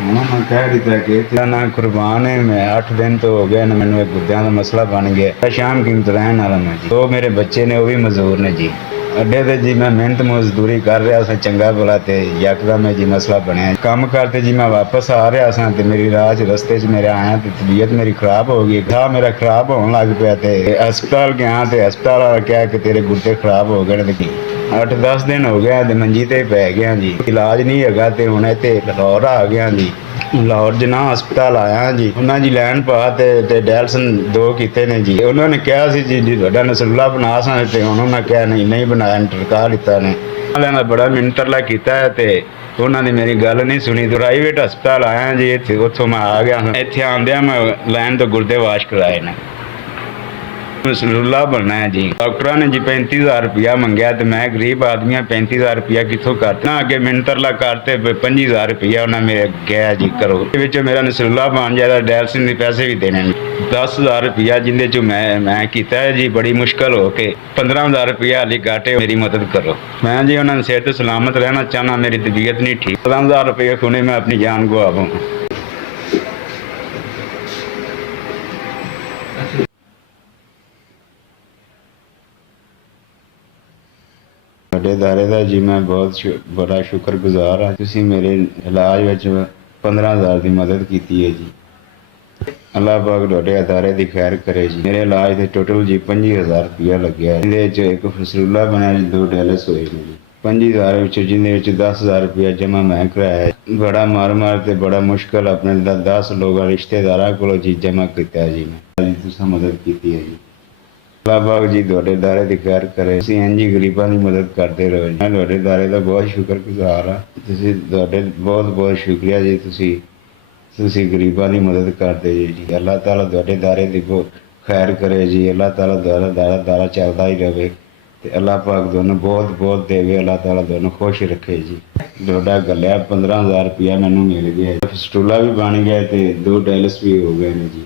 उन्होंने कह दिता कि तेरा ना कुर्बान है। मैं 8 दिन तो हो गए ना, मैंने एक गुद्दियां का मसला बन गया। शाम कीमत रहने वाला मैं जी। दो मेरे बच्चे ने, वो भी मजदूर ने जी। अड्डे ते जी मैं मेहनत मजदूरी कर रहा सा, चंगा भला ते यकदम जी मसला बनया। काम करते जी मैं वापस आ रहा सा ते मेरी राह च रस्ते च मेरे आया ते तबीयत मेरी खराब हो गई। घा मेरा खराब होने लग पाया ते हस्पताल गया ते हस्पताल वाला क्या कि तेरे गुर्दे खराब हो गए ते 8-10 दिन हो गया ते मंजी ते पै गया जी। इलाज नहीं हैगा ते हुण इत्थे लाहौर आ गया जी। लाहौर जना हस्पताल आया जी। उन्होंने जी लैन पा ते डायलिसन 2 कीते ने जी। उन्होंने कहा सी जी तुहाडा नसरुल्ला बना सा ते उन्होंने कहा नहीं बनाया, टरका लिता ने। वालियां दा बड़ा मिन्नत तरला कीता है ते उन्होंने मेरी गल नहीं सुनी। प्राइवेट हस्पताल आया जी, इत्थे उत्थों मैं आ गया। इत्थे आंदियां मैं लैन तो गुर्दे वाश कराए ने। नसरुल्ला बनना है जी। डॉक्टर ने जी 35,000 रुपया मंगया तो मैं गरीब आदमी हाँ, 35,000 रुपया कितों करना। अगे मिन्नत तरला करते 25,000 रुपया उन्हें मेरे गया जी करो। मेरा नसरुल्ला बन जाएगा, डायलिसिस के पैसे भी देने। 10,000 रुपया जिंदे चो मैं किया है जी बड़ी मुश्किल हो के। 15,000 रुपया हाली घाटे, मेरी मदद करो। मैं जी उन्होंने सेहत सलामत रहना चाहना, मेरी तबीयत नहीं ठीक। 15,000 रुपये खुने मैं अपनी जान गवाऊँ। ਤੁਹਾਡੇ ਦਾਰੇ ਦਾ ਜੀ ਮੈਂ ਬਹੁਤ ਬੜਾ ਸ਼ੁਕਰਗੁਜ਼ਾਰ ਹਾਂ। ਤੁਸੀਂ ਮੇਰੇ ਇਲਾਜ ਵਿੱਚ 15,000 ਦੀ ਮਦਦ ਕੀਤੀ ਹੈ ਜੀ। ਅੱਲਾਹ ਪਾਕ ਤੁਹਾਡੇ ਅਦਾਰੇ ਦੀ ਖੈਰ ਕਰੇ ਜੀ। ਮੇਰੇ ਇਲਾਜ ਦੇ ਟੋਟਲ ਜੀ 25,000 ਰੁਪਇਆ ਲੱਗਿਆ। ਇਹਦੇ ਵਿੱਚ ਇੱਕ ਫਸਲੂਲਾ ਬਣਿਆ ਜੀ, 2 ਡਾਇਲਿਸ ਹੋਏ ਨੇ ਜੀ। 25,000 ਵਿੱਚ ਜਿੰਦੇ ਵਿੱਚ 10,000 ਰੁਪਇਆ ਜਮ੍ਹਾਂ ਮੈਂ ਕਰਾਇਆ। ਬੜਾ ਮਾਰ ਤੇ ਬੜਾ ਮੁਸ਼ਕਲ ਆਪਣੇ 10 ਲੋਕਾਂ ਰਿਸ਼ਤੇਦਾਰਾਂ ਕੋਲੋਂ ਜੀ ਜਮ੍ਹਾਂ ਕੀਤਾ ਜੀ। ਮੈਂ ਜੀ ਤੁਸੀਂ ਮਦਦ ਕੀਤੀ ਹੈ ਜੀ। ਅੱਲਾਹ ਪਾਕ ਜੀ ਤੁਹਾਡੇ ਦਾਰੇ ਦੀ ਖੈਰ ਕਰੇ। ਤੁਸੀਂ ਇੰਝ ਹੀ ਗਰੀਬਾਂ ਦੀ ਮਦਦ ਕਰਦੇ ਰਹੋ ਜੀ। ਮੈਂ ਤੁਹਾਡੇ ਦਾਰੇ ਦਾ ਬਹੁਤ ਸ਼ੁਕਰਗੁਜ਼ਾਰ ਹਾਂ। ਤੁਸੀਂ ਤੁਹਾਡੇ ਬਹੁਤ ਬਹੁਤ ਸ਼ੁਕਰੀਆ ਜੀ। ਤੁਸੀਂ ਗਰੀਬਾਂ ਦੀ ਮਦਦ ਕਰਦੇ ਜੀ। ਅੱਲਾਹ ਤਾਲਾ ਤੁਹਾਡੇ ਦਾਰੇ ਦੀ ਖੈਰ ਕਰੇ ਜੀ। ਅੱਲਾਹ ਤਾਲਾ ਦਾਰਾ ਚੱਲਦਾ ਹੀ ਰਹੇ ਤੇ ਅੱਲਾਹ ਪਾਕ ਤੁਹਾਨੂੰ ਬਹੁਤ ਬਹੁਤ ਦੇਵੇ। ਅੱਲਾਹ ਤਾਲਾ ਤੁਹਾਨੂੰ ਖੁਸ਼ ਰੱਖੇ ਜੀ। ਤੁਹਾਡਾ ਗੱਲਿਆ 15,000 ਰੁਪਇਆ ਮੈਨੂੰ ਮਿਲ ਗਿਆ। ਫਸਟੂਲਾ ਵੀ ਬਣ ਗਿਆ ਤੇ 2 ਡਾਇਲਿਸ ਵੀ ਹੋ ਗਏ ਨੇ ਜੀ।